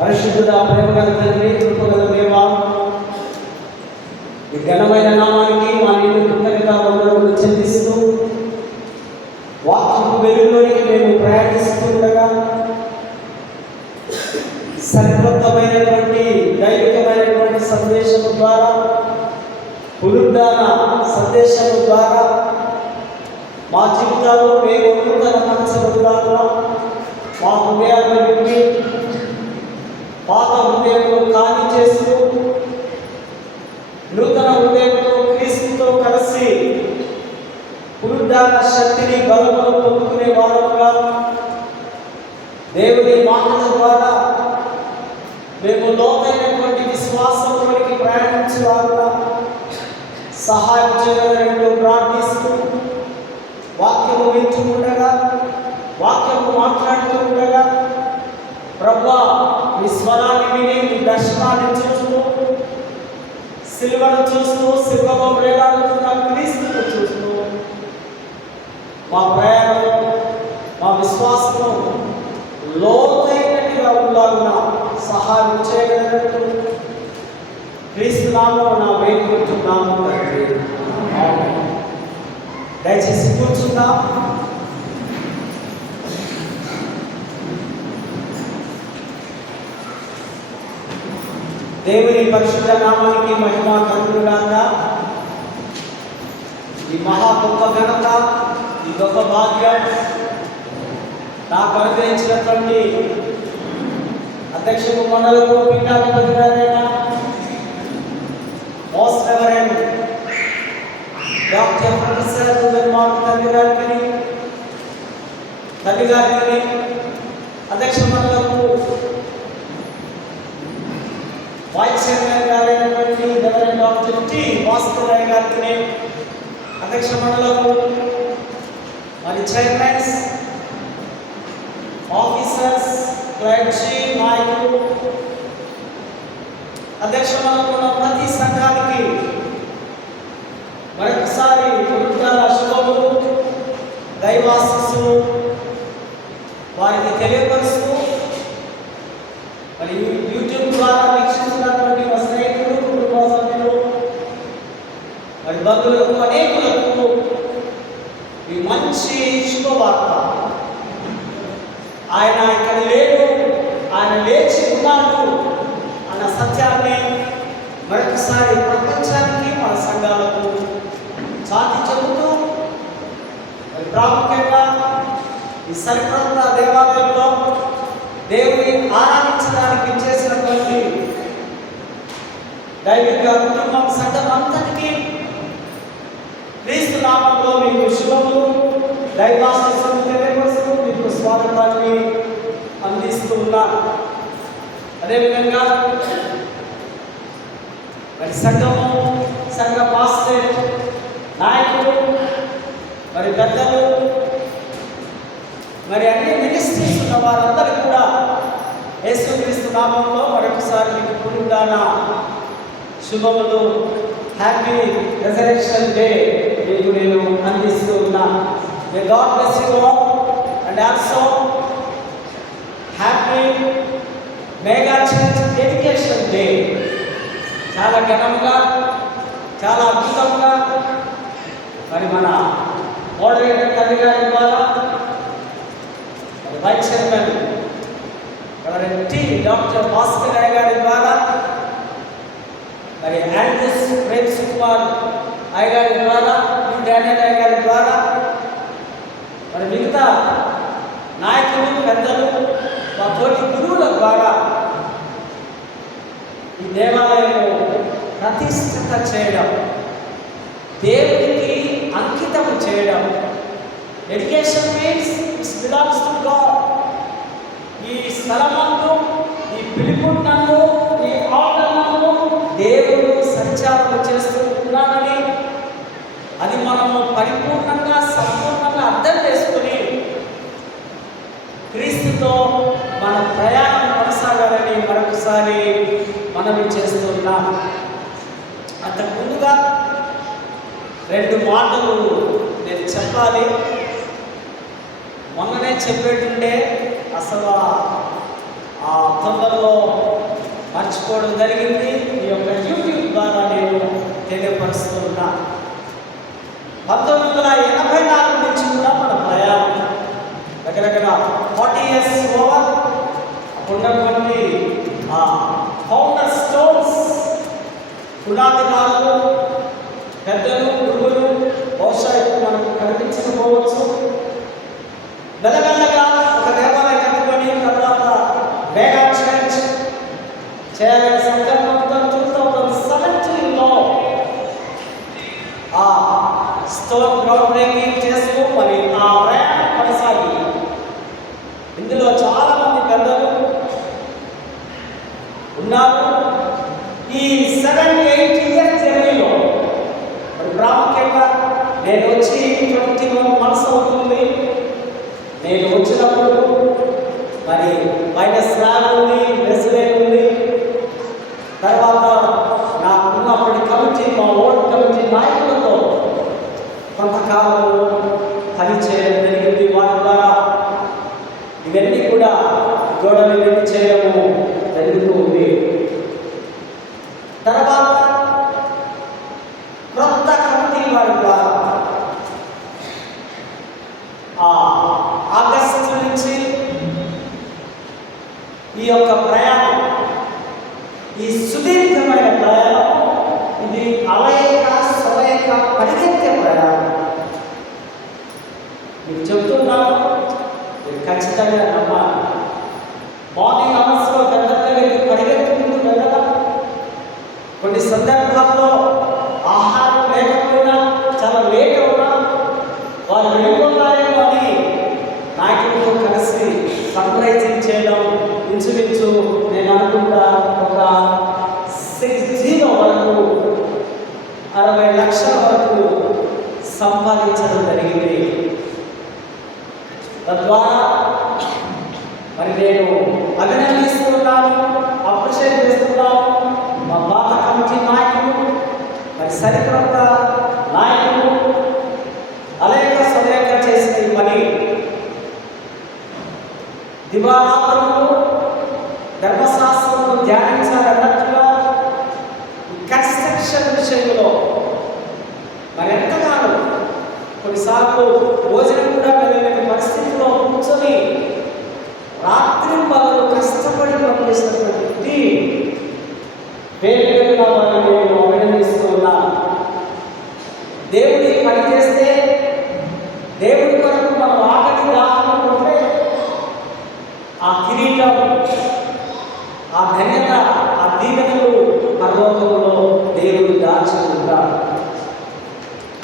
పరిశుద్ధుడా, ప్రేమగల తండ్రి, కృపగల దేవా, ఈ ఘనమైన నామానికి మా నిండు కృతజ్ఞత వందనములు చెల్లిస్తూ వాక్యపు వెలుగులోనికి మేము ప్రయాణిస్తుండగా సరికొత్తమైనటువంటి దైవికమైనటువంటి సందేశము ద్వారా, పునరుద్ధాన సందేశము ద్వారా మా జీవితాల్లో మేము నూతన మనసులాగా మా హృదయాలను విప్పి పాత హృదయంలో ఖాళీ చేస్తూ నూతన హృదయంతో క్రీస్తుతో కలిసి పునరుద్ధాన శక్తిని బలమును పొందుకునే వారముగా దేవుని మాటల ద్వారా మేము లోతైనటువంటి విశ్వాసంలోనికి ప్రయాణించేవారుగా సహాయం చేయగలరని ప్రార్థిస్తూ వాక్యము వింటుండగా, వాక్యము మాట్లాడుతూ ఉండగా ప్రభువా, మీ స్వరాన్ని విని, మీ దర్శనాన్ని చూస్తూ, సిలువను చూస్తూ, సిలువలో వేలాడుతున్న క్రీస్తును చూస్తూ మా ప్రయాణం, మా విశ్వాసం లోతైనట్టుగా ఉండాలన్న సహాయం చేయగలరు. క్రీస్తు నామమున నా వేడుకుంటున్నాము తండ్రి. దయచేసి కూర్చుందాం. దేవుని పరిశుద్ధ నామానికి మహిమ కలుగుగాక. ఈ మహా గొప్ప ఘనత, ఈ గొప్ప భాగ్యం నాకు అనుగ్రహించినటువంటి అధ్యక్షుడు మండలకు పీఠాధిపతి గారైన మోస్ట్ రెవరెండ్ డాక్టర్ ప్రొఫెసర్ తండ్రి గారికి, అధ్యక్ష మండలకు వైస్ చైర్మన్ గారైనటువంటి reverend doctor T Bhaskar Rai గారికి, అధ్యక్ష మండలకు మరి చైర్మన్స్, ఆఫీసర్స్, క్లర్జీ, నాయకులు, అధ్యక్ష మండలంలో ప్రతి సంఘానికి మరొకసారి పునరుద్ధాన శుభములు, దైవాశీస్సులు వారికి తెలియపరుస్తూ, మరి యూట్యూబ్ ద్వారా వీక్షిస్తున్నటువంటి మా స్నేహితులు, కుటుంబ సభ్యులు, మరి బంధువులకు, అనేకులకు ఈ మంచి శుభవార్త, ఆయన ఇక్కడ లేడు, ఆయన లేచి ఉన్నాడు అన్న సత్యాన్ని మరొకసారి ప్రపంచానికి, మన సంఘాలకు చాటి చెబుతూ, మరి ప్రాముఖ్యంగా ఈ సరికొత్త దేవాలయంలో దేవుని ఆరాధించడానికి చేసినటువంటి దైవిక కుటుంబం, సంఘం అంతటికీ క్రీస్తు నామంలో మీకు శుభములు, దైవాశీస్సులు తెలియపరుస్తూ మీకు స్వాగతాన్ని అందిస్తూ ఉన్నాను. అదేవిధంగా మరి సంఘము, సంఘ పాస్టర్, నాయకులు, మరి పెద్దలు, మరి అన్ని మినిస్ట్రీస్ ఉన్న వారందరూ కూడా యేసుక్రీస్తు నామంలో మరొకసారి మీకు పునరుద్ధాన శుభములు, హ్యాపీ రెజరెక్షన్ డే మీకు నేను అందిస్తూ ఉన్నాను. May God bless you all and also happy mega church dedication day. చాలా ఘనంగా, చాలా అద్భుతంగా మరి మన మోడరేటర్ తండ్రి గారి ద్వారా, vice chairman reverend T doctor Bhaskar Rai గారి ద్వారా, మరి ఆండ్రూస్ ప్రేమ్ సుకుమార్ అయ్యగారి ద్వారా, డానియల్ అయ్య గారి ద్వారా, మరి మిగతా నాయకులు, పెద్దలు, మా తోటి గురువుల ద్వారా ఈ దేవాలయము ప్రతిష్ఠిత చేయడం, దేవునికి అంకితం చేయడం. Dedication means it's belongs to God. ఈ స్థలమందు, ఈ పిలుపునందు, ఈ ఆటనందు దేవుడు సంచారం చేస్తూ ఉన్నాడని, అది మనము పరిపూర్ణంగా, సంపూర్ణంగా అర్థం చేసుకుని క్రీస్తుతో మన ప్రయాణం కొనసాగాలని మరొకసారి మనవి చేస్తున్నాం. అంతకు ముందుగా 2 మాటలు నేను చెప్పాలి. మొన్ననే చెప్పేటుంటే అసలు ఆ తొందరలో మర్చిపోవడం జరిగింది. ఈ యొక్క యూట్యూబ్ ద్వారా నేను తెలియపరుస్తూ ఉన్నా. 1984 నుంచి కూడా మన ప్రయాణం దగ్గర 40 years ఓవర్. ఉన్నటువంటి ఫౌండర్ స్టోన్స్, పునాదిరాలు, పెద్దలు, గురువులు బహుశా ఇప్పుడు మనకు కనిపించకపోవచ్చు. మెల్లమెల్లగా ఒక దేవాలయం కట్టుకొని తర్వాత మెగా చర్చ్ చేయాలనే సంకల్పంతో 2017లో ఆ స్టోన్ గ్రౌండ్ బ్రేకింగ్ చేస్తూ మరి ఆ ప్రయాణం కొనసాగి ఇందులో చాలా మంది పెద్దలు ఉన్నారు. ఈ 7-8 years జర్నీలో మరి ప్రాముఖ్యంగా నేను వచ్చి 21 months అవుతుంది. నేను వచ్చినప్పుడు మరి బయట స్లాబ్ ఉంది, రెసిడెంట్ ఉంది. తర్వాత నాకున్నప్పటి కమిటీ, మా ఓల్డ్ కమిటీ నాయకులతో కొంతకాలం పనిచేయడం జరిగింది. వారి ద్వారా ఇవన్నీ కూడా గోడలు ఇవన్నీ చేయడము జరుగుతూ ఉంది. తర్వాత క్రొత్త కమిటీ వారి ద్వారా ఆగస్టు నుంచి ఈ యొక్క ప్రయాణం, ఈ సుదీర్ఘమైన ప్రయాణం, ఇది అలయక సలయక పరిగెత్తే ప్రయాణం. మీకు చెప్తున్నాను, మీరు ఖచ్చితంగా నమ్మాలి. మార్నింగ్ అవర్స్లో పెద్ద దగ్గరికి పరిగెత్తుకుంటూ వెళ్ళడం, కొన్ని సందర్భాల్లో ఆహారం లేకపోయినా చాలా లేట్ అవునా వారు వెళ్ళిపోతారేమో అని నాయకులతో కలిసి ఫండ్రైజింగ్ చేయడం. ఇంచుమించు నేను అనుకుంటా ఒక 60 వరకు 60 లక్షల వరకు సంపాదించడం జరిగింది. తద్వారా మరి నేను అభినందిస్తున్నాను, అప్రిషియేట్ చేస్తున్నాను మా పాత కమిటీ నాయకులు, మరి సరికొత్త నాయకులు అలేక సలేక చేసిన ఈ పని దివారాత్రులు ధర్మశాస్త్రంలో ధ్యానించాలన్నట్టుగా కన్స్ట్రక్షన్ విషయంలో మరి ఎంతగానో కొన్నిసార్లు భోజనం కూడా వెళ్ళలేని పరిస్థితిలో కూర్చొని రాత్రి పగలు కష్టపడి పనిచేసినటువంటి పేరుగా వారిని నేను అభినందిస్తూ ఉన్నాను. దేవుడి పని చేస్తే, దేవుడి కొరకు మనం ఆకలి దాహం ఉంటే ఆ కిరీటం, ఆ ధన్యత, ఆ దీవెనలు పరలోకంలో దేవుడు దాచి ఉంటాడు.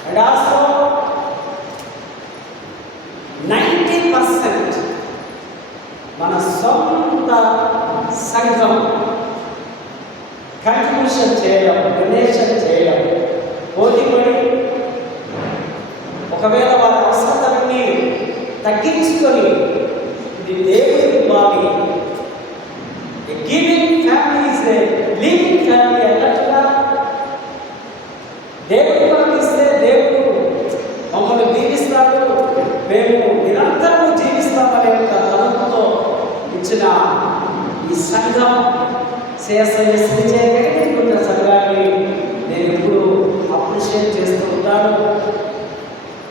అండ్ ఆల్సో 90% మన సొంత సంఘం కంట్రిబ్యూషన్ చేయడం, డొనేషన్ చేయడం, పోటీపడి ఒకవేళ వారి అవసరతలన్నీ తగ్గించుకొని ఇది దేవుడికి బాగా giving family is a living family అన్నట్టుగా దేవుడు మనకి ఇస్తే దేవుడు మమ్మల్ని దీవిస్తాడు, మేము నిరంతరం జీవిస్తామనే ఒక తలంపుతో ఇచ్చిన ఈ సంఘం శ్రీచైతన్య సంఘాన్ని నేను ఎప్పుడు అప్రిషియేట్ చేస్తూ ఉంటాను.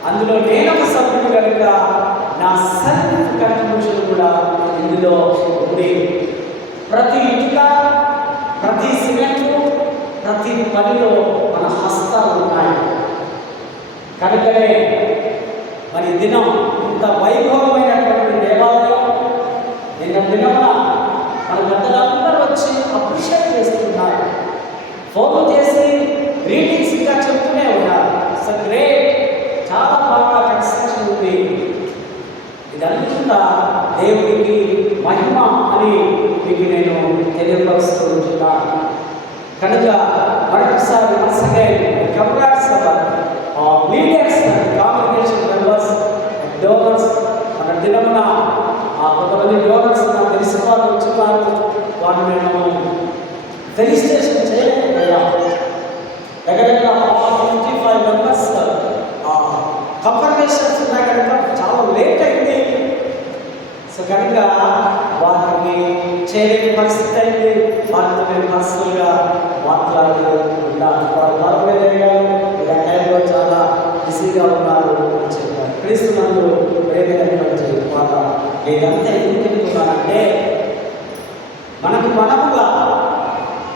అందులో నేను ఒక సభ్యుడు కనుక నా సెల్ఫ్ కంట్రిబ్యూషన్ కూడా ఇందులో ఉంది. ప్రతి ఇటుక, ప్రతి సిమెంటు, ప్రతి పనిలో మన హస్తాలు ఉన్నాయి. కనుకనే మరి దినం ఇంత వైభవమైనటువంటి దేవాలయం నిన్న దినమున మన పెద్దలందరూ వచ్చి అప్రిషియేట్ చేస్తున్నారు. ఫోన్ చేసి గ్రీటింగ్స్ ఇంకా చెప్తూనే ఉన్నారు. ఇట్స్ గ్రేట్, చాలా బాగా కన్స్ట్రక్షన్ ఉంది. ఇదంతా దేవుడికి మహిమ అని మీకు నేను తెలియపరుస్తూ ఉంటున్నాను. కనుక మరొకసారి congrats leaders, congregation members, donors. మన దినమున కొంతమంది డోనర్స్ నాకు తెలిసిన వాళ్ళు వచ్చున్నారు. వాళ్ళు నేను రిజిస్ట్రేషన్ చేయలేకపోయాము. దగ్గర 55 మెంబర్స్ కన్ఫర్మేషన్స్ ఉన్నాయి కనుక చాలా లేట్ అయింది. సో కనుక వారిని చేయలేని పరిస్థితి అయింది. వారితో నేను పర్సనల్గా మాట్లాడి ఉన్నాను. వారు మరొక టైంలో చాలా బిజీగా ఉన్నారు అని చెప్పారు. క్రీస్తునందు ప్రేమైనటువంటి మాట నేనంతా ఎందుకు చెప్తున్నానంటే, మనముగా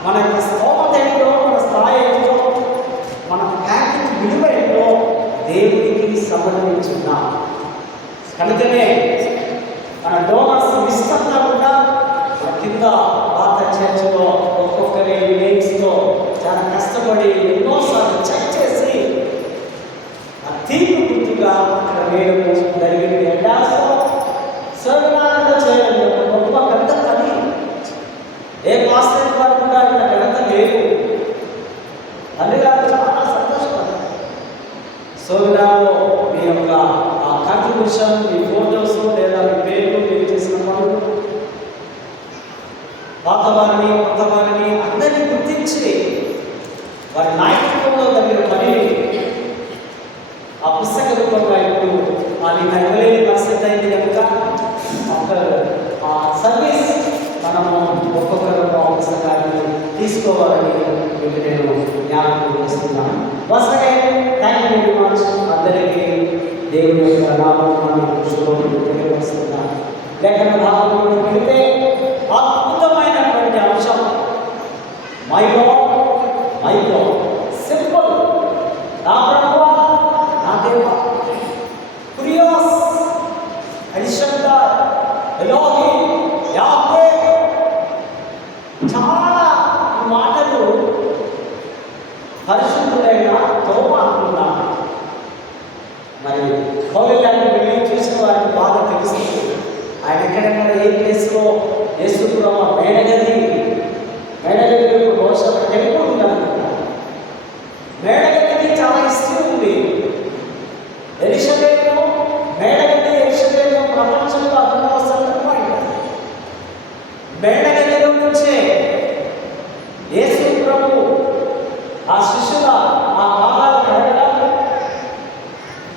మన యొక్క స్తోమత ఏంటో, మన స్థాయి ఏంటో, మన ప్యాకెట్ విలువ ఏంటో దేవుడికి సమర్పించున్నాం. కనుకనే మన డోనర్స్ లిస్ట్ అంతా కూడా మన కింద పాత చర్చలో ఒక్కొక్కరి నేమ్స్తో చాలా కష్టపడి ఎన్నోసార్లు చెక్ చేసి ఆ తీర్పు గుర్తుగా అక్కడ వేయడం జరిగింది. సర్వనామంలో చేయడం గొప్ప పెద్ద పని. ఏ పాస్టర్ వారు కూడా ఇంత ఘనత లేదు. అందుగారు చాలా సంతోషపడ్డారు. సోవినాలో మీ యొక్క ఆ కాంట్రిబ్యూషన్, మీ ఫోటోస్ లేదా మీ పేరు, మీరు చేసిన పనులు, పాత వారిని కొత్త వారిని అందరినీ గుర్తించి వారి నాయకత్వంలో తగిన పని ఆ పుస్తక రూపంగా ఇప్పుడు అది నడవలేని పరిస్థితి అయింది కనుక ఆ సర్వీస్ మనము ఒక్కొక్కరు ఆ పుస్తకాన్ని తీసుకోవాలని మీకు నేను జ్ఞాపకం చేస్తున్నాను. వసగే థ్యాంక్ యూ వెరీ మచ్. అందరికీ దేవుని యొక్క నామాన్ని శుభములు తెలియజేస్తున్నాను. లేఖన భాగంలో వెళితే అద్భుతమైనటువంటి అంశం మైలో సింపుల్. నా ప్రభువా, నా దేవా, క్రియోస్ అడిషన్ద ఎలోహి యాహ్వే. చాలా మాటలు పరిశుద్ధుడైన తోమా అంటున్నాడు. మరి పౌరులను వెళ్ళి చూసిన వారికి బాగా తెలుస్తుంది. ఆయన ఎక్కడెక్కడ ఏ ప్లేస్లో యేసుప్రభు మేడగది బహుశా టెంపుల్ ఉందనుకుంటారు. మేడగదికి చాలా హిస్టరీ ఉంది. యెరూషలేము మేడగది, యెరూషలేము ప్రపంచంలో అభినవ సందర్భమైంది. మేడగదిలో నుంచే యేసు ప్రభు ఆ శిష్యుల ఆ పాదాలు కడగడం,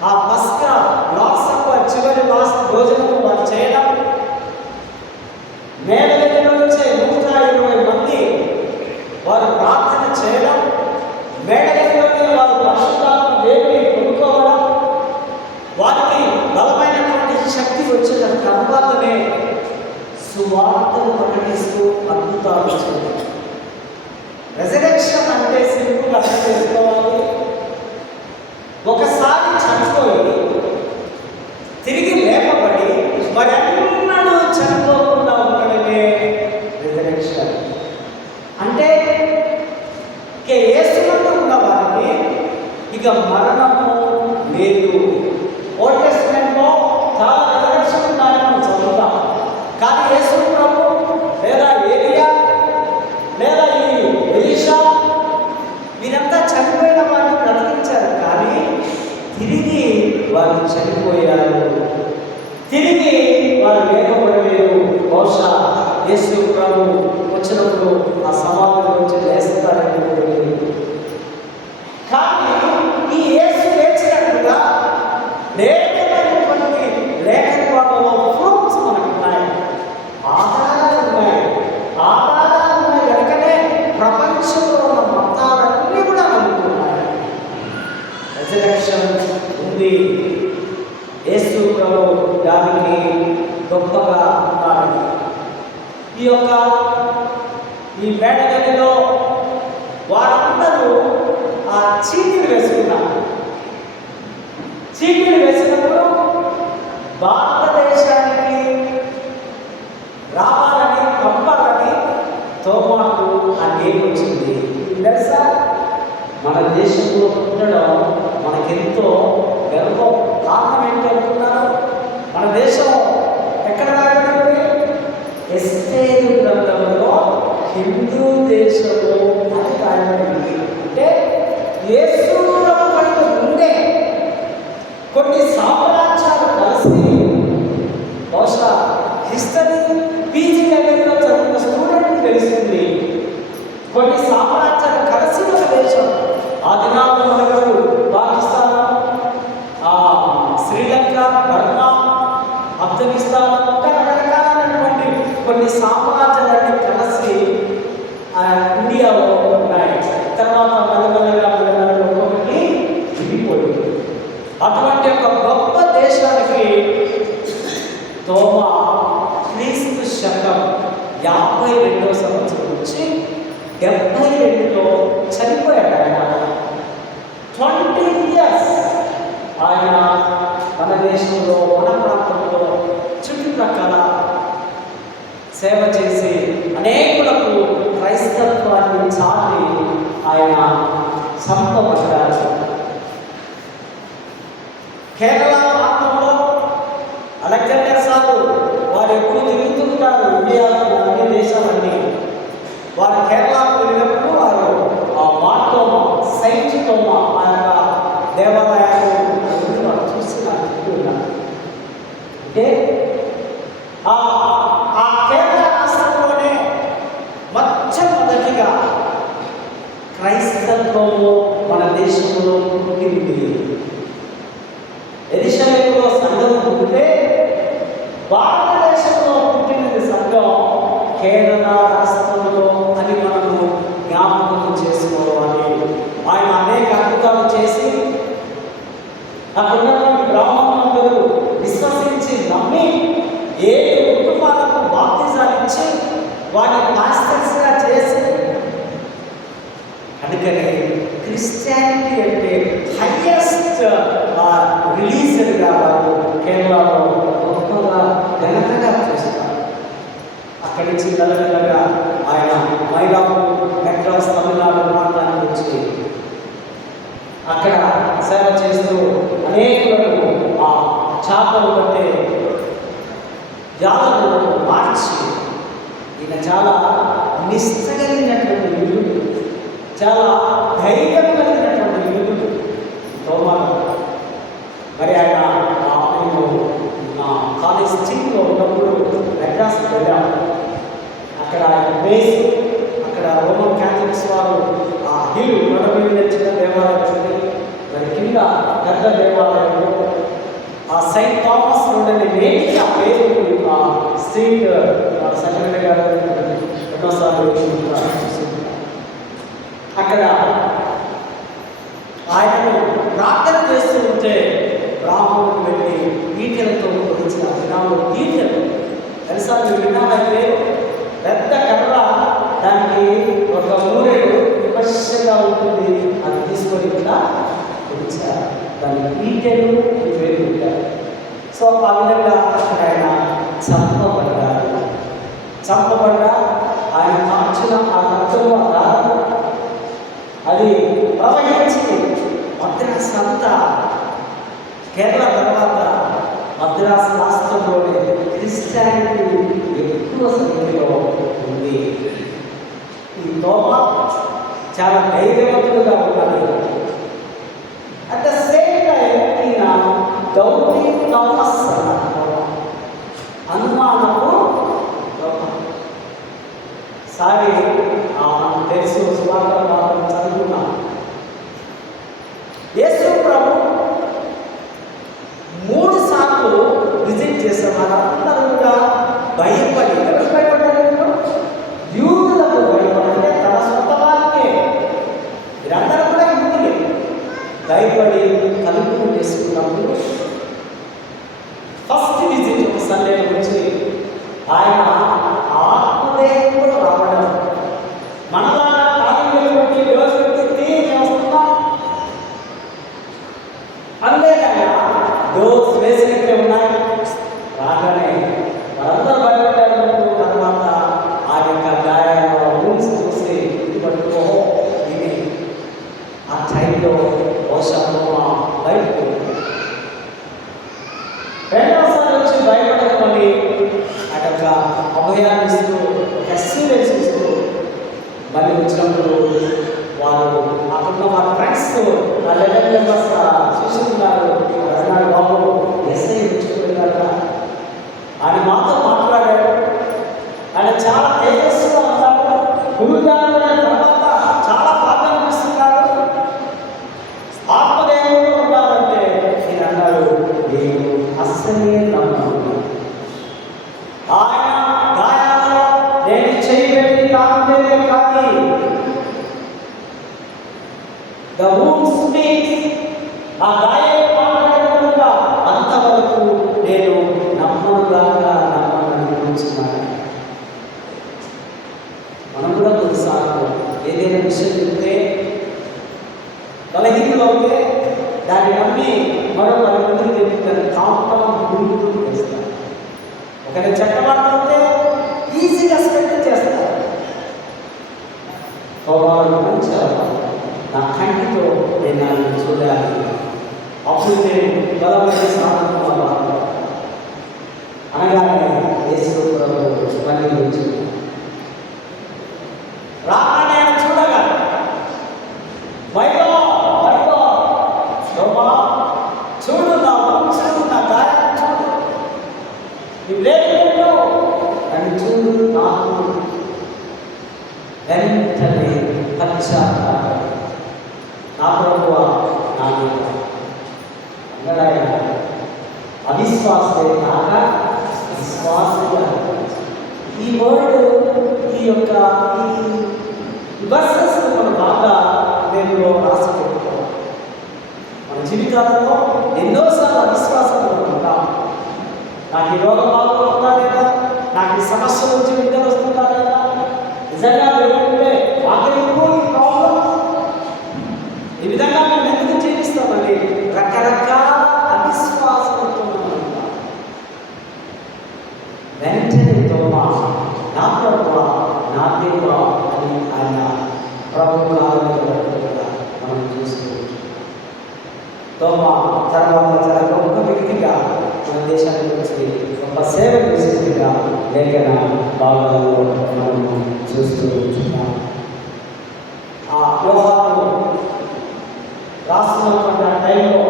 ఆ పస్కా లాసప్ప చివరి భోజనం వారు చేయడం, మేడగదిలో నుంచే 120 మంది వారు ప్రార్థన చేయడం, మేడగదిలోనే వారు పరిశుద్ధాత్మ దేవుని కొనుక్కోవడం, వారికి బలమైనటువంటి శక్తి వచ్చిన తర్వాతనే సువార్తను ప్రకటిస్తూ అద్భుతాలు చేయడం. రెజరెక్షన్ అంటే సింపుల్ అర్థం చేసుకోవాలి. ఒకసారి చనిపోయి తిరిగి లేపబడి మరెన్నడూ చనిపోకుండా ఉండడమే రెజరెక్షన్. అంటే ఇక యేసునందు ఉన్న వారికి ఇక మరణము లేదు. ఓల్డ్ టెస్టమెంట్లో చాలా రెజరెక్షన్ ఉన్నాయని మనం చదువుతాం. కానీ యేసు ప్రభు లేదా ఏలియా లేదా ఈ ఎలీషా వీరంతా చనిపోయిన వారిని బ్రతికించారు. కానీ తిరిగి వారు చనిపోయారు, తిరిగి వారు లేకపోలేదు. బహుశా యేసు ప్రభు వచ్చినప్పుడు ఆ సమాధిలో నుంచి లేస్తారని తెలియదు. కానీ ఈ యేసు లేచినట్టుగా లేఖనమైనటువంటి లేఖన భాగంలో ఫ్రూట్స్ మనకు ఉన్నాయి, ఆధారాలు ఉన్నాయి. ఆధారాలు ఉన్నాయి కనుకనే ప్రపంచంలో ఉన్న మతాలన్నీ కూడా నమ్ముతున్నాయి. రెజరెక్షన్ ఉంది. యేసు ప్రభు దానికి గొప్పగా ఉన్నాడు. ఈ మేడగదిలో వారందరూ ఆ చీటీలు వేసుకున్నారు. చీటీలు వేసినప్పుడు భారతదేశానికి రావాలని పంపాలని తోమాకు ఆ నేమ్ వచ్చింది. తెలుసా, మన దేశంలో పుట్టడం మనకెంతో గర్వం. కారణం ఏంటి అనుకున్నారు? మన దేశం ఎక్కడ రాగలిగింది? ఎస్తేరు గ్రంథంలో హిందూ దేశము అని రాయబడింది. అంటే యేసు ప్రభు కంటే ముందే కొన్ని సామ్రాజ్యాలు కలిసి, బహుశా హిస్టరీ పీజీ లెవెల్లో చదివిన స్టూడెంట్కి తెలుస్తుంది, కొన్ని సామ్రాజ్యాలు కలిసి ఒక దేశం. ఆ దినాల్లో మనకు పాకిస్తాన్, శ్రీలంక, బర్మా, ఆఫ్ఘనిస్తాన్, ఇంకా రకరకాలైనటువంటి 52వ సంవత్సరం నుంచి 72లో చనిపోయాడు. ఆయన 20 years ఆయన మన దేశంలో, మన ప్రాంతంలో, చుట్టుప్రక్కల సేవ చేసి అనేకులకు క్రైస్తత్వాన్ని చాటి ఆయన సంపబడ్డారు. కేరళ ప్రాంతంలో అలెగ్జాండర్ సారు వారు ఎప్పుడు తిరుగుతుంటారు ఇండియాలో, అన్ని దేశాలన్నీ. వారు కేరళకు వెళ్ళినప్పుడు వారు ఆ మార్తోమా, సెయింట్ తోమా ఆ యొక్క దేవాలయాలు వారు చూసి నాకు చెప్తున్నారు. అంటే ఆ కేరళ రాష్ట్రంలోనే మొట్టమొదటిగా క్రైస్తత్వము మన దేశంలో పుట్టింది. యెరూషలేములో సంఘం పుట్టితే భారతదేశంలో పుట్టినది సంఘం కేరళ రాష్ట్రంలో అని మనము జ్ఞాపకం చేసుకోవాలి. ఆయన అనేక అద్భుతాలు చేసి అక్కడున్నటువంటి బ్రాహ్మణులందరూ విశ్వసించి నమ్మి 7 కుటుంబాలకు బాప్తిజాలు ఇచ్చి వారిని పాస్టర్స్గా చేసి, అందుకని క్రిస్టియానిటీ అంటే హైయెస్ట్ రిలీజియన్గా వారు కేరళలో గొప్పగా ఘనతగా చేస్తారు. అక్కడి నుంచి నెలగా ఆయన మైలాపూర్, మెడ్రాస్, తమిళనాడు ప్రాంతానికి వచ్చి అక్కడ సేవ చేస్తూ అనేకులను ఆ చేపలు పట్టే జాలరులను మార్చి, ఈయన చాలా నిష్ఠగలిగినటువంటి యూదుడు, చాలా ధైర్యం కలిగినటువంటి యూదుడు తోమాను. మరి ఆయన నా కాలేజ్ టీంలో ఉన్నప్పుడు మెడ్రాస్కి వెళ్ళాము. అక్కడ ఆయన బేస్, అక్కడ రోమన్ క్యాథలిక్స్ వారు ఆ హిల్ కొండ మీద చిన్న దేవాలయం ఉంది, మరి కింద పెద్ద దేవాలయంలో ఆ సెయింట్ థామస్ రోడ్ నేటికి ఆ పేరు ఆ స్ట్రీట్ సెక్రటరీ గారు ఎన్నోసార్లు అక్కడ ఆయనను ప్రార్థన చేస్తూ ఉంటే బ్రాహ్మణుడు వెళ్ళి ఈటెలతో కొలిచిన దినాలు ఈటెలు తెలుసా? మీరు విన్నారైతే పెద్ద కర్ర, దానికి ఒక మూరేడు విమర్శగా ఉంటుంది, అది తీసుకొని కూడా కొలిచారు. దాని ఈటెలు పేరు పెట్టారు. సో ఆ విధంగా అక్కడ ఆయన చంపబడ్డా ఆయన మార్చిన ఆ రక్తము అది ప్రవహించి మద్రాసు అంతా, కేరళ తర్వాత మద్రాసు రాష్ట్రంలోనే క్రిస్టియానిటీ ఎక్కువ సంఖ్యలో ఉంది. ఈ తోమ చాలా ధైర్యవంతులుగా ఉన్నాడు. అట్ ద సేమ్ టైం ఈయన డౌటీ థామస్ అనుమానము సారి తెలుసు, సువార్త చదువుకున్నాం. యేసు ప్రభు 3 సార్లు విజిట్ చేసేవారు. అందరూ కూడా భయపడి, ఎవరు భయపడ్డారు? యూదులకు భయపడి, తన సొంత వారికే. వీరందరూ కూడా యూదులే. భయపడి కలుపులు చేసుకున్నప్పుడు ఫస్ట్ విజిట్ ఒక సండే వచ్చి ఆయన ఆత్మదేహంలో రావడం, మనలాగా కాలంలో బట్టి రోజు పెట్టి వస్తున్నా అనలేదయా. డోర్స్ వేసినట్టే ఉన్నాయి. రాగానే వాళ్ళందరూ భయపడ్డారు. తర్వాత ఆ యొక్క గాయాల రూమ్స్ చూసి పట్టుకో ఇది ఆ టైంలో వర్షంలో బయటకు రెండవసారి వచ్చి భయపడకమని ఆ యొక్క అభయాన్ని ఇస్తూ, ఒక ఎక్స్పీరియన్స్ ఇస్తూ మళ్ళీ వచ్చినప్పుడు వారు అక్కడ మా ఫ్రెండ్స్ 11 మెంబర్స్ చూసుకున్నారు. అన్నాడు, బాబు ఎస్ఐ ఉంచుకున్నారా? ఆయన మాతో మాట్లాడాడు. ఆయన చాలా తేజస్సుగా ఉన్నాడు. గురుగారు తర్వాత చాలా బాగా అనిపిస్తున్నాడు. ఆత్మదేవంలో ఉన్నారంటే నేను అన్నాడు, నేను అస్సలే నమ్మను. ఆయన గాయాలలో నేను చేయబెట్టి తాకితేనే కానీ ద వూండ్ స్పీక్స్, ఆ గాయం మాట్లాడకుండా అంతవరకు నేను నమ్మనుగాక నమ్మనని అనుకుంటున్నాను. మనం కూడా కొన్నిసార్లు ఏదైనా విషయం చెప్తే బలహీనలు అవుతే దాన్ని నమ్మి మరో 10 మందికి చెప్పి దాన్ని కాపుతం గురువులు చేస్తారు. ఒకవేళ చట్టవాళ్ళు అవుతే ఈజీగా స్పెండ్ చేస్తారు. మంచి నా కంటితో నేను నన్ను చూడాలి, అప్పుడు నేను బలమైన సాధన అనగానే యేసు ప్రభు స్పందించి రాగానే చూడగా వైదో చూడు నా వంశం నా దారి చూడు, నువ్వేంటో అని చూడు నాకు వెంటనే పశ్చాత్తాపం. నా ప్రభువ నా అందరాయన అవిశ్వాసే కాక విశ్వాసంగా ఈ వర్డ్ ఈ యొక్క ఈ వర్సెస్ మనం బాగా దేవులో రాసి పెట్టుకోవాలి. మన జీవితాలలో ఎన్నోసార్లు అవిశ్వాసంలో ఉంటాం. నాకు ఈ రోగం బాగుంటుందా లేదా, నాకు ఈ సమస్య నుంచి విడుదల వస్తుందా లేదా, నిజంగా లేకుంటే మాకెందుకు ఈ ప్రాబ్లం, ఈ విధంగా మేము ఎందుకు జీవిస్తామని రకరకాల అవిశ్వాసంతో ఉంటాం. వెంటనే తోమా నా ప్రభువా నా దేవా అని ఆయన ప్రభు మనం చూస్తూ తోమా తర్వాత చాలా గొప్ప వ్యక్తిగా మన దేశానికి వచ్చి గొప్ప సేవ చేసేదిగా లేఖన భాగాల్లో మనము చూస్తూ ఉంటున్నాం. ఆ యోహాను రాస్తున్నటువంటి ఆ టైంలో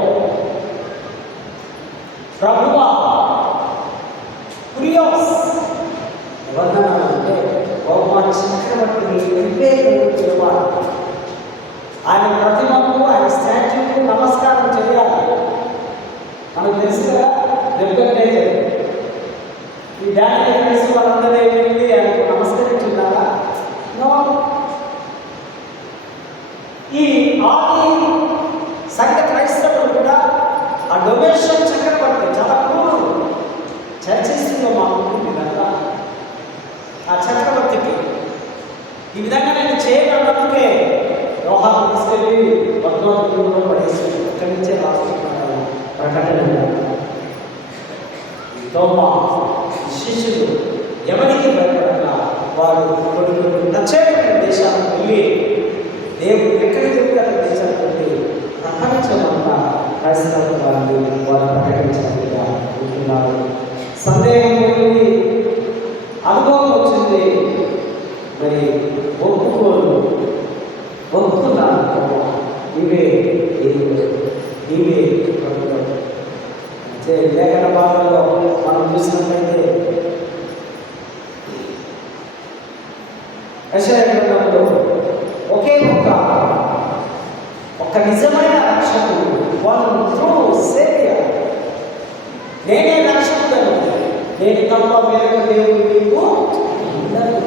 ప్రభువా కురియోస్ ఎవరన్నారంటే రోమన్ చక్రవర్తిని చెప్పారు. ఆయన ప్రతిమకు ఆయన స్టాచ్యూకి నమస్కారం చేయాలి. మనకు తెలుసు కదా, ఎందుకంటే ఈ డానియల్ కలిసి వాళ్ళందరూ వెళ్ళి ఆయనకు నమస్కరించున్నారా? ఈ ఆది సంఘ క్రైస్తవులు కూడా ఆ డొమేషన్ చక్రవర్తి చాలా క్రూరుడు. చర్చిస్తుందో మా ఉంటుంది కదా, ఆ చక్రవర్తికి ఈ విధంగా నేను చేయగలకే రోహాలు తీసుకెళ్ళి భగవంతుడు పడేసి ఇక్కడి నుంచే రాస్తున్నాను ప్రకటన. తోమా శిష్యులు ఎవరికి భయపడగా వారు కొన్ని ప్రత్యేకమైన దేశాలకు వెళ్ళి దేవుడు ఎక్కడికి చెప్తారో దేశాలకు వెళ్ళి ప్రపంచమంతా క్రైస్తవాన్ని వారు ప్రకటించకుండా ఉంటున్నారు. సందేహం పోయింది, అనుభవం వచ్చింది, మరి ఒప్పుకున్నాను ఇవే లేఖన భాగంలో మనం చూసినట్లయితే యెషయా గ్రంథంలో ఒకే ఒక నిజమైన రక్షకుడు, వన్ ట్రూ సేవియర్, నేనే రక్షకుడను, నేను తప్ప వేరొక దేవుడు నీకు ఉండదు.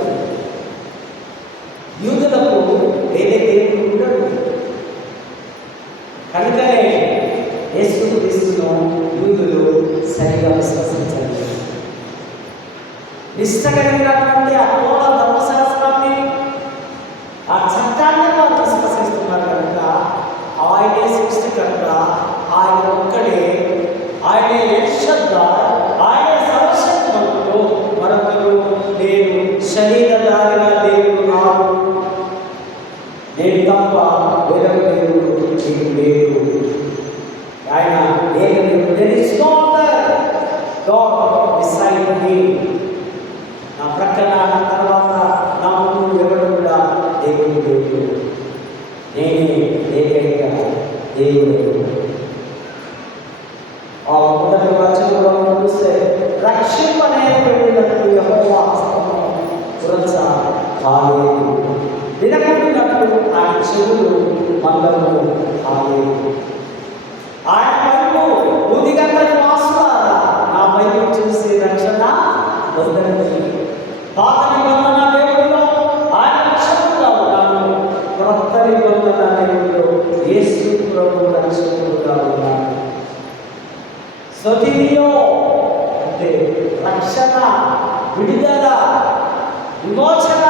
యూదులకు వేరే దేవుడు ఉండడు. కనుకనే యేసుక్రీస్తును యూదులు సరిగా విశ్వసించలేదు. నిష్ట కలిగినటువంటి ఆ మూల ధర్మశాస్త్రాన్ని, ఆ చట్టాన్ని వారు విశ్వసిస్తున్నారు. కనుక ఆయనే సృష్టికర్త, ఆయన ఒక్కడే, ఆయనే యెహోవా, ఆయనే సర్వశక్తిమంతుడు, మరొకరు నేను శరీరధారిగా దేవుడు నాడు, నేను తప్ప వేరొక దేవుడు నీకు లేదు. ఆయన ఏకదేవుడు, there is no other God beside me. నా ప్రక్కన నా తర్వాత నా ముందు ఎవరు కూడా దేవుడు లేదు, నేనే ఏకైక దేవుడు. ఆ మొదటి వచనంలో చూస్తే రక్షింపనేటువంటి యెహోవా హస్తము పురచ కాలేదు, వినకుండినట్లు ఆయన చెవులు మందము కాలేదు. ఆయన వైపు బుద్ధిగత నివాసులారా నా వైపు చూసి రక్షణ పొందండి. పాత నిబంధన దేవుడిలో ఆయన రక్షకుడుగా ఉన్నాడు, క్రొత్త నిబంధన దేవుడిలో యేసు ప్రభు రక్షకుడుగా ఉన్నాడు. సొతినియో అంటే రక్షణ, విడుదల, విమోచన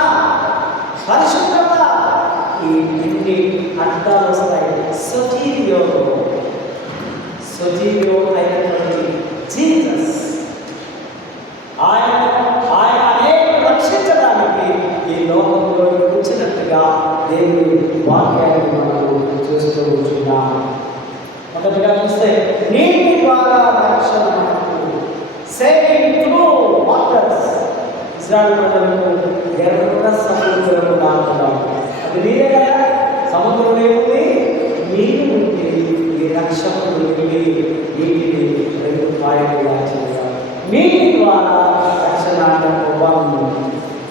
సజీవుడు అయినటువంటి జీసస్ ఆయన అనేక రక్షించడానికి ఈ లోకంలో వచ్చినట్టుగా దేవుని వాక్యాన్ని మనము చూస్తూ ఉంటున్నాం. మొదటిగా చూస్తే నీటి ద్వారా రక్షణ సేవింగ్ త్రూ వాటర్స్. ఇజ్రాయెల్ ప్రజలకు ఎర్ర సముద్రం దాటున్నాం. అది నీరే కదా, సముద్రం ఏముంది, నీరు ఉంది. ఈ రక్షకుడు వెళ్ళి నీటిని రెండు పాయలుగా చేశారు. నీటి ద్వారా రక్షణ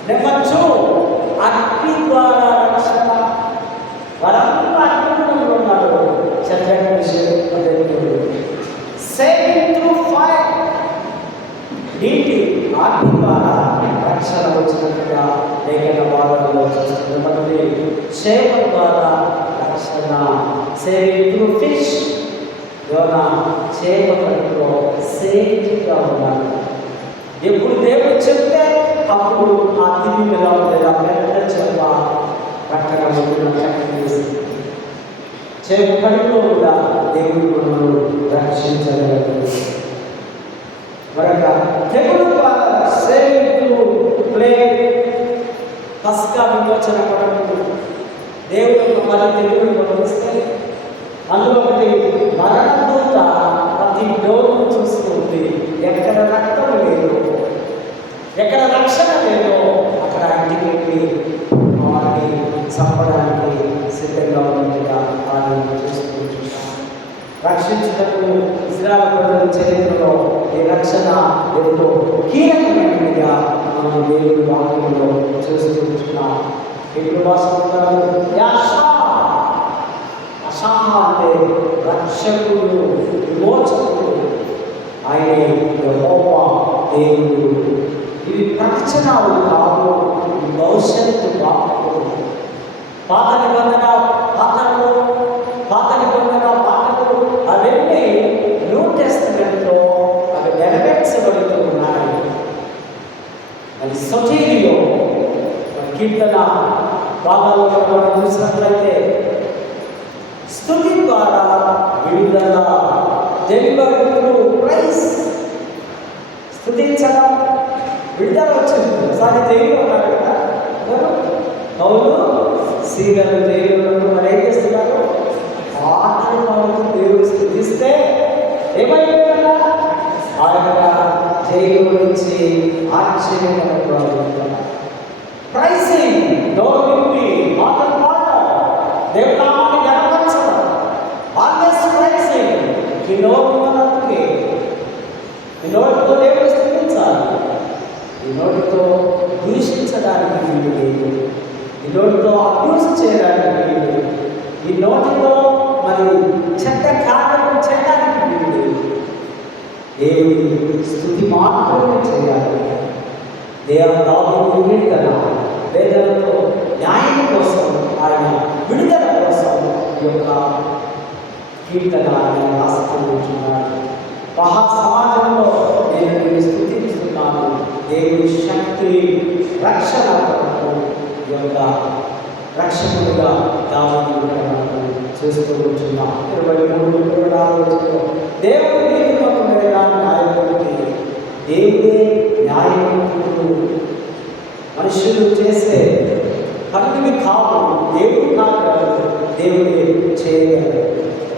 నెంబర్ 2 అగ్ని ద్వారా రక్షణ. వారంతా అగ్నిలో ఉన్నారు. సేవింగ్ త్రూ ఫైర్, నీటి అగ్ని ద్వారా రక్షణ వచ్చినట్టుగా లేఖన భాగాల్లో చూస్తున్నటువంటి చేప ద్వారా రక్షణ. సేవింగ్ త్రూ ఫిష్, చేప పట్టులో సేఫ్టీగా ఉండాలి. ఎప్పుడు దేవుడు చెప్తే అప్పుడు ఆ తిరిగి ఎలా ఉంటుంది, ఆ పెద్ద చేప పట్టగా చేప పడిలో కూడా దేవుడు మనల్ని రక్షించగలరు. మరొక తెగులు ద్వారా సేవింగ్ ప్లేగ్, పస్కా విమోచన కొరకు దేవుడు మరి తెగులు పంపిస్తే అందులో ఒకటి మరణ దూత ప్రతి డోరును చూస్తుంది. ఎక్కడ రక్తం లేదు, ఎక్కడ రక్షణ లేదో అక్కడ ఇంటికి వెళ్ళి వారిని చంపడానికి సిద్ధంగా ఉన్నట్టుగా వారిని చూసుకుంటున్నాం. రక్షించుటకు ఇజ్రాయెల్ ప్రజల చరిత్రలో ఈ రక్షణ ఎంతో కీలకమైనదిగా మనం దేవుడి వాక్యంలో చూస్తుంటున్నాం. ఇప్పుడు భాషలు అషా అంటే రక్షకుడు, విమోచకుడు, ఆయనే యెహోవా దేవుడు. ఇవి ప్రవచనాలు కావు, భవిష్యత్తు వాక్కు. పాత నిబంధన పాటలు అవన్నీ న్యూ టెస్టమెంట్లో అవి నెరవేర్చబడుతూ ఉన్నాయి. అది సొటీరియో కీర్తన భాగాల్లో మనం చూసినట్లయితే స్తుతి ద్వారా విడుదల, డెలివరీ ప్రైస్. స్తుతించడం, విడుదల వచ్చింది. ఒకసారి జైలు ఉన్నారు కదా, పౌలు సీలను జైలు మరి ఏం చేస్తున్నారు, పాటలు పాడుతూ దేవుడు స్తుతిస్తే ఏమైపోయిందా, ఆ యొక్క జైలు నుంచి ఆశ్చర్యకరమైన ప్రైసింగ్, డోర్ని పాటలు పాడడం, దేవునామాన్ని గణపరచడం, ఆల్వేస్ ప్రైసింగ్. ఈ నోటు మనకి, ఈ నోటితో దేవుడు స్తుతించాలి. ఈ నోటితో దూషించడానికి వీలు లేదు, ఈ నోటితో అబ్యూస్ చేయడానికి వీలు లేదు, ఈ నోటితో మరి చెడ్డ కార్యం చేయడానికి వీలు లేదు. దేవుడి స్తుతి మాత్రమే చేయాలి. దేవుడు విడుదల, వేదనతో న్యాయం కోసం, ఆయన విడుదల కోసం ఈ యొక్క కీర్తన ఆయన రాస్తూ ఉంటున్నాడు. మహా సమాజంలో నేను స్తుతిస్తున్నాను. దేవుడి శక్తి, రక్షణ కొరకు ఈ యొక్క రక్షకుడుగా దావీదు మనకు చూస్తూ ఉంటున్నాం. 23-24 దేవుడు నీతిమంతుడైన న్యాయమూర్తి, దేవుడే న్యాయమూర్తుడు. మనుషులు చేసే పనులు కావు, దేవుడు కాదు, దేవుడే చేయగలరు.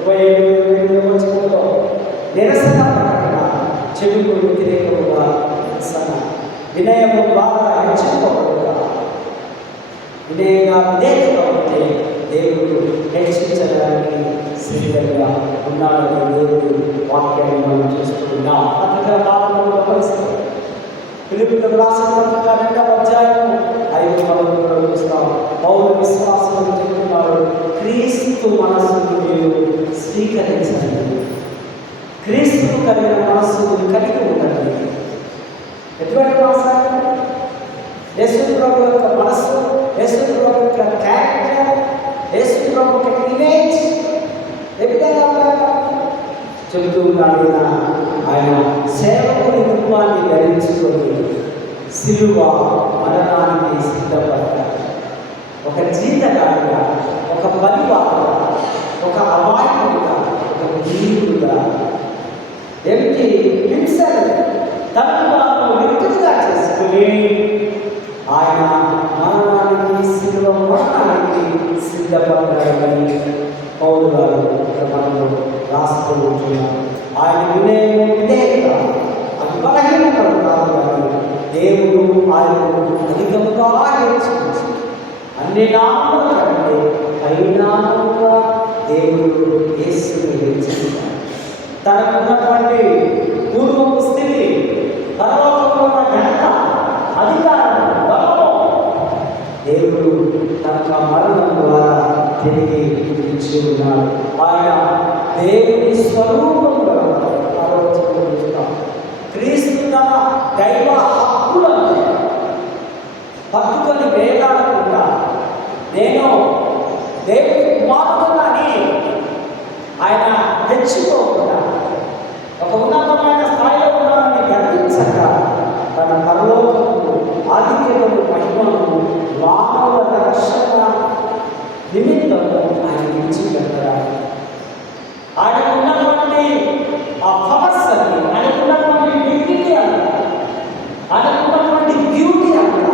27-28 నిరసన ప్రకటన, చెడుకు వ్యతిరేకముగా నిరసన, వినయము ద్వారా హెచ్చింపబడుగా. వినయంగా విధేయతగా ఉంటే దేవుడు హెచ్చించడానికి సిద్ధంగా ఉన్నాడని దేవుడు వాక్యాన్ని మనం చూస్తున్నాం. పత్రికల కాలంలో గమనిస్తాం. ఫిలిప్పీయులకు రాసిన పత్రిక 2వ అధ్యాయం 5 చూస్తాం. పౌలు విశ్వాసం చెప్తున్నాడు, క్రీస్తు మనస్సును మీరు స్వీకరించండి, క్రీస్తు కలిగిన మనస్సును కలిగి ఉండండి. ఎటువంటి మనసు? యేసు ప్రభు యొక్క మనస్సు, యేసు ప్రభు యొక్క క్యారెక్టర్, యేసు ప్రభు యొక్క ఇమేజ్ ఏ విధంగా చెబుతూ ఉన్నాడు. ఆయన సేవకుని రూపాన్ని ధరించుకొని సిలువ మరణానికి సిద్ధపడ్డాడు. ఒక జీతగాడిగా, ఒక పనివాడుగా, ఒక అమాయకుడిగా, ఒక జీవుడుగా ఎంటి హింసలు తను వ్యక్తులుగా చేసుకుని ఆయన మరణానికి శిలువ మరణానికి సిద్ధపడ్డాడని పౌలు గారు మనలో రాస్తూ ఉంటున్నారు. ఆయన విధేయత అది బలహీనతలు కాదు, కానీ దేవుడు ఆయనను అధికంగా హెచ్చించి అన్ని నామముల కంటే పరిణామంగా దేవుడు యేసుని హెచ్చించాడు. తనకున్నటువంటి పూర్వపు స్థితి, పరలోకంలో ఉన్న ఘనత, అధికారం, బలము దేవుడు తనకు ఆ మరణం ద్వారా తిరిగి ఇచ్చి ఉన్నాడు. ఆయన దేవుని స్వరూపంలో ఆలోచన క్రీస్తు తన దైవ హక్కులను పట్టుకొని వేలాడకుండా నేను దేవుని కుమారుడునని ఆయన తెచ్చుకోకుండా ఒక ఉన్నతమైన స్థాయిలో ఉన్నానని గర్వించక తన పరలోకము ఆధిక్యతను మహిమను మానవుల రక్షణ నిమిత్తము ఆయన విడిచిపెట్టడానికి ఆయనకున్నటువంటి ఆ పవర్స్ అని, ఆయనకున్నటువంటి డిగ్నిటీ అంట, ఆయనకున్నటువంటి బ్యూటీ అంట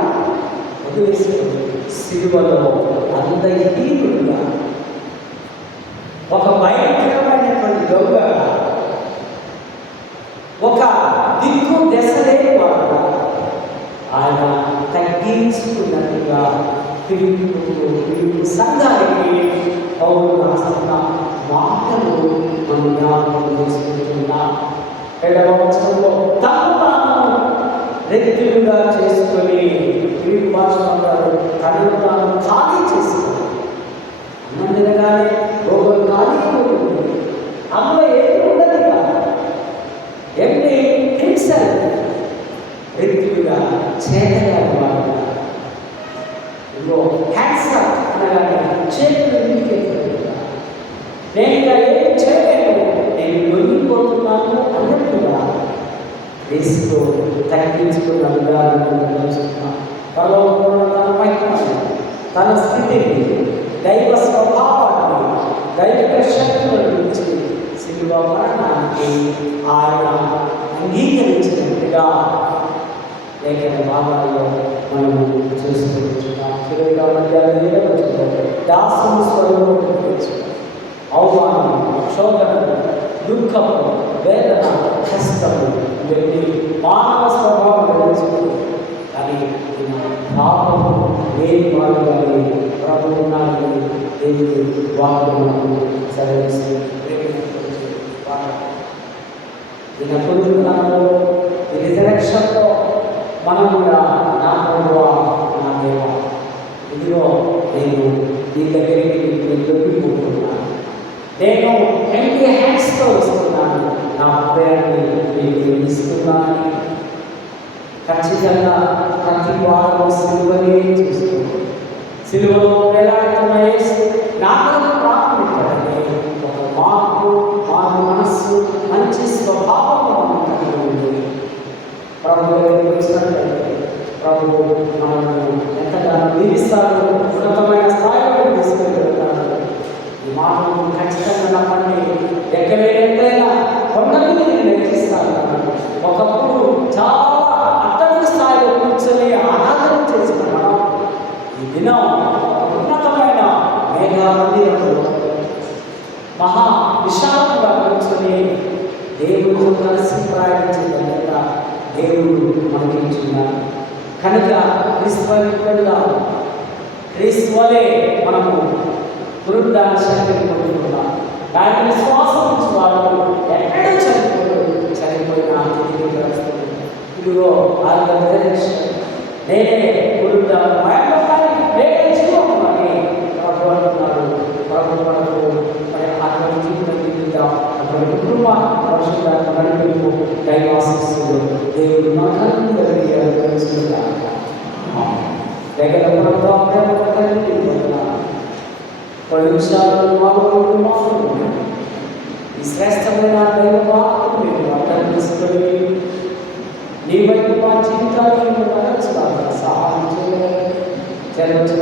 వదిలేసుకొని సిలువలో అందహీనుడుగా ఒక భయంకరమైనటువంటి దొంగగా, ఒక దిక్కు దశలేని వాడుగా ఆయన తగ్గించుకున్నట్టుగా పిలుపు సంఘానికి పౌలు రాస్తున్న మాటలు మనం జ్ఞాపకం చేసుకుంటున్నాం. 7వ వచనంలో తను తాను రెక్తులుగా చేసుకొని గ్రీకు భాషలో తనను తాను ఖాళీ చేసుకున్నాడు. అన్నం తినగానే రోగం ఖాళీ ఉంటుంది, అందులో ఏమి ఉండదు కాదు, ఎన్ని హింసలు రెక్తులుగా చేతగాని వాడుగా ఇంకో హ్యాండ్స్ అనగానే చేతులు ఇంటికెత్తుగా నేను ఇలా ఏమి చేయలేను, నేను లొంగిపోతున్నాను అన్నట్టుగా వేసుకో తగ్గించుకున్న విధానాన్ని చూస్తున్నాను. పరలోకంలో తన మహిమను, తన స్థితిని, దైవ స్వభావాన్ని, దైవిక శక్తులను గురించి శిలువ మరణానికి ఆయన అంగీకరించినట్టుగా లేఖన భాగాల్లో మనము చూస్తూ ఉంటున్నాం. చివరిగా మధ్యాహ్నం దాసుని స్వరూపం అవమానం, శోధన, దుఃఖము, వేదన, కష్టము ఇవన్నీ మానవ స్వభావం తెలుసుకుంది. కానీ పాపము లేని వాడు కానీ ప్రభు ఉన్నాడని దేవుడి వాక్యం మనకు సెలవిస్తుంది. ఈయన పునరుద్ధరణలో, ఈ రిజరెక్షన్లో మనం కూడా నా ప్రభువా, నా దేవా, ఇదిగో నేను నీ దగ్గరికి దొరికిపోతున్నాను, నేను ఎంటీ హ్యాండ్స్తో వస్తున్నాను, నా హృదయాన్ని నీకు ఇస్తున్నాను. ఖచ్చితంగా ప్రతి వారం సిలువనే చూస్తుంది. సిలువలో వేలాడుతున్న యేసు నాకు ప్రారంభించాలని ఒక మార్పు, మారు మనస్సు, మంచి స్వభావం కలిగి ఉంది. ప్రభు దగ్గరికి వచ్చినట్లయితే ప్రభు మనల్ని ఎంతగానో దీవిస్తాడు, ఉన్నతమైన స్థాయిలో తీసుకెళ్తాడు. ఈ మాటలు ఖచ్చితంగా నమ్మండి. ఎక్కడైనా కొండ మీద నేను లెక్కిస్తాను. ఒకప్పుడు చాలా అట్టడుగు స్థాయిలో కూర్చొని ఆరాధన చేసిన మనం ఈ దినం ఉన్నతమైన మేఘా మందిరంలో మహా విశాలంగా కూర్చొని దేవుడితో కలిసి ప్రయాణించే విధంగా దేవుడు మనకి ఇచ్చున్నాడు. కనుక క్రీస్తు వలె మనము పునరుద్ధాన శక్తిని పొందుకున్నాం. దాని విశ్వాసం నుంచి వాళ్ళు ఎక్కడో చనిపోయినా తిరిగి వస్తుంది. ఇదిగో నేనే పునరుద్ధానం, నేనే జీవమని ప్రభు అంటున్నాడు. ప్రభు మనకు మరి అటువంటి జీవితం జీవిద్దాం, అటువంటి కుటుంబ పరిశుభ్రత నడిపింపు దైవాశిస్తులు దేవుడు మనకందరికీ అనుగ్రహిస్తున్నాడు. దగ్గర కొన్ని విషయాలు మాత్రం ఈ శ్రేష్టమైన దైవ వాక్యం మీరు అర్థం చేసుకొని నీ వైపు మా జీవితాన్ని సహాయం చేయాలి. చదివించిన